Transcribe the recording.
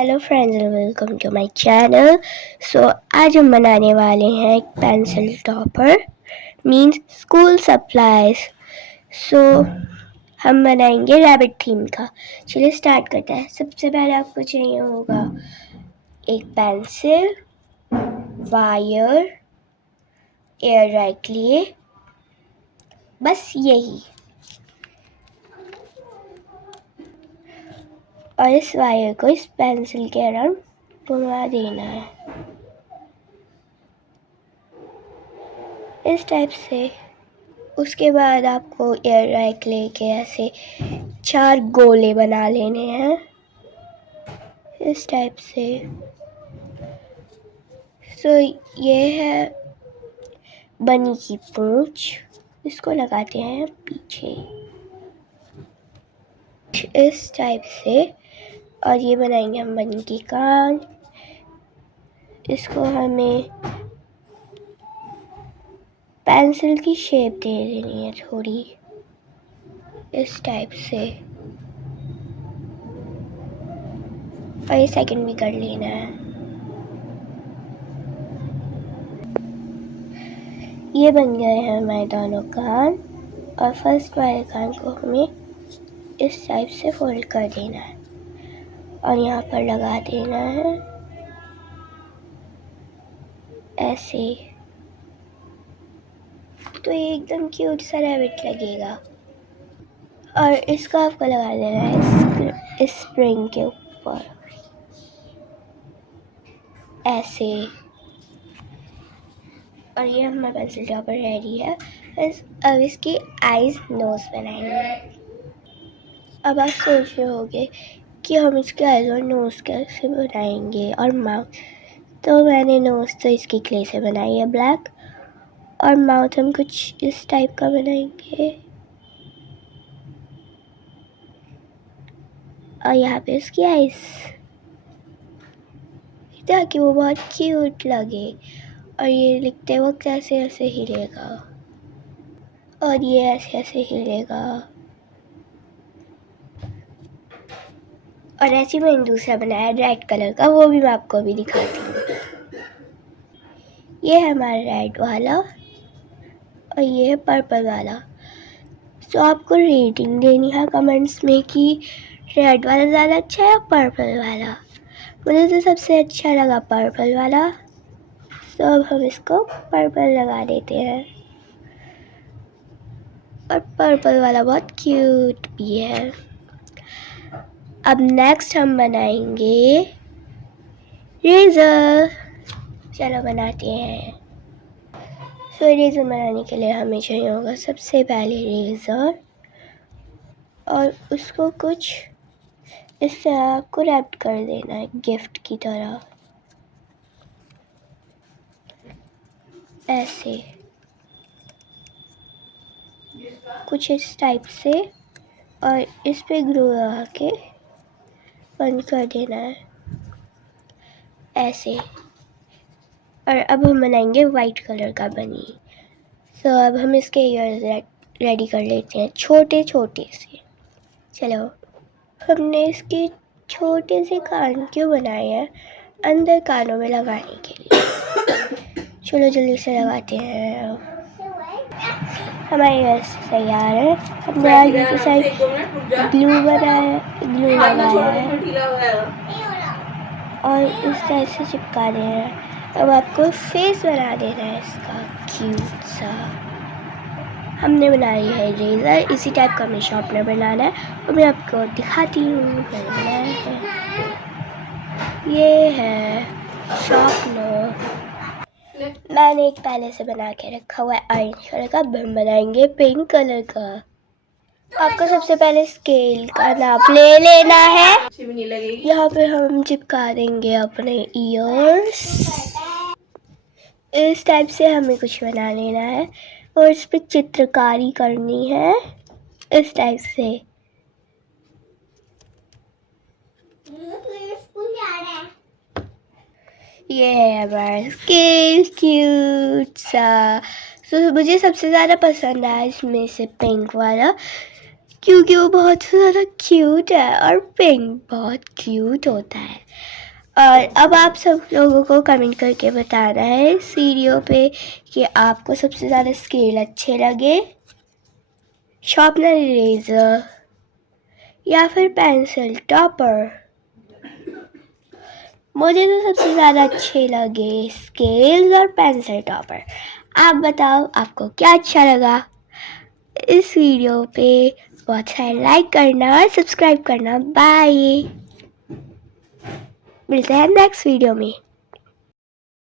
Hello friends and welcome to my channel. So आज हम बनाने वाले हैं एक pencil topper means school supplies. So हम बनाएंगे रैबिट थीम का। चलिए स्टार्ट करते हैं। सबसे पहले आपको चाहिए होगा एक pencil, wire, air dry clay, बस यही। और इस वायर को इस पेंसिल के अराउंड घुमा देना है इस टाइप से। उसके बाद आपको एयर ड्राई क्ले के ऐसे 4 गोले बना लेने हैं इस टाइप से। सो ये है बनी की पूंछ, इसको लगाते हैं पीछे इस टाइप से। और ये बनाएंगे हम बनी की कान। इसको हमें पेंसिल की शेप दे देनी है थोड़ी इस टाइप से। और ये सेकंड भी कर लेना है। ये बन गए हैं हमारे दोनों कान। और फर्स्ट वाले कान को हमें इस टाइप से फोल्ड कर देना है और यहाँ पर लगा देना है ऐसे। तो ये एकदम क्यूट सा रैबिट लगेगा। और इसको आपको लगा देना है इस स्प्रिंग के ऊपर ऐसे। और ये हमारा पेंसिल टॉपर रेडी है। अब इसकी आईज नोज बनाएंगे। अब आप सोच रहे होंगे कि हम इसके आईज और नोज कैसे बनाएंगे और माउथ। तो मैंने नोज तो इसकी क्ले से बनाई है ब्लैक, और माउथ हम कुछ इस टाइप का बनाएंगे। और यहाँ पे इसकी आईज, ताकि वो बहुत क्यूट लगे। और ये लिखते वक्त ऐसे ऐसे हिलेगा और ये ऐसे ऐसे हिलेगा। और ऐसे मैंने दूसरा बनाया रेड कलर का, वो भी मैं आपको अभी दिखाती हूँ। ये है हमारा रेड वाला और ये है पर्पल वाला। सो आपको रेटिंग देनी है कमेंट्स में कि रेड वाला ज़्यादा अच्छा है या पर्पल वाला। मुझे तो सबसे अच्छा लगा पर्पल वाला। तो अब हम इसको पर्पल लगा देते हैं। और पर्पल वाला बहुत क्यूट भी है। अब नेक्स्ट हम बनाएंगे रेज़र। चलो बनाते हैं। सो रेज़र बनाने के लिए हमें चाहिए होगा सबसे पहले रेज़र, और उसको कुछ इस तरह आपको रैप कर देना है गिफ्ट की तरह ऐसे, कुछ इस टाइप से। और इस पे ग्लू लगा के बंद कर देना है ऐसे। और अब हम बनाएंगे वाइट कलर का बनी। सो अब हम इसके ईयर्स रेडी कर लेते हैं छोटे छोटे से। चलो, हमने इसके छोटे से कान क्यों बनाए हैं? अंदर कानों में लगाने के लिए। चलो जल्दी से लगाते हैं। हमारे ईयर्स तैयार है। हमने आगे की साइड ग्लू लगाया है और इस तरह से चिपका देना है। अब आपको फेस बना देना है इसका क्यूट सा। हमने बनाई है रेज़र, इसी टाइप का हमें शार्पनर बनाना है और मैं आपको दिखाती हूँ। मैंने बनाया है, ये है शार्पनर। मैंने एक पहले से बना के रखा हुआ है ऑरेंज कलर का। अब हम बनाएंगे पिंक कलर का। आपको सबसे पहले स्केल का नाप ले लेना है। यहाँ पे हम चिपका देंगे अपने ईयर्स। इस टाइप से हमें कुछ बना लेना है और इस पे चित्रकारी करनी है इस टाइप से। ये है हमारा स्केल क्यूट सा। मुझे सबसे ज़्यादा पसंद आया इसमें से पिंक वाला। क्योंकि वो बहुत ज़्यादा क्यूट है और पिंक बहुत क्यूट होता है। और अब आप सब लोगों को कमेंट करके बताना है इस वीडियो पे कि आपको सबसे ज़्यादा स्केल अच्छे लगे, शार्पनर इरेजर या फिर पेंसिल टॉपर। मुझे तो सबसे ज़्यादा अच्छे लगे स्केल्स और पेंसिल टॉपर। आप बताओ आपको क्या अच्छा लगा। इस वीडियो पे बहुत सारे लाइक करना और सब्सक्राइब करना। बाय, मिलते हैं नेक्स्ट वीडियो में।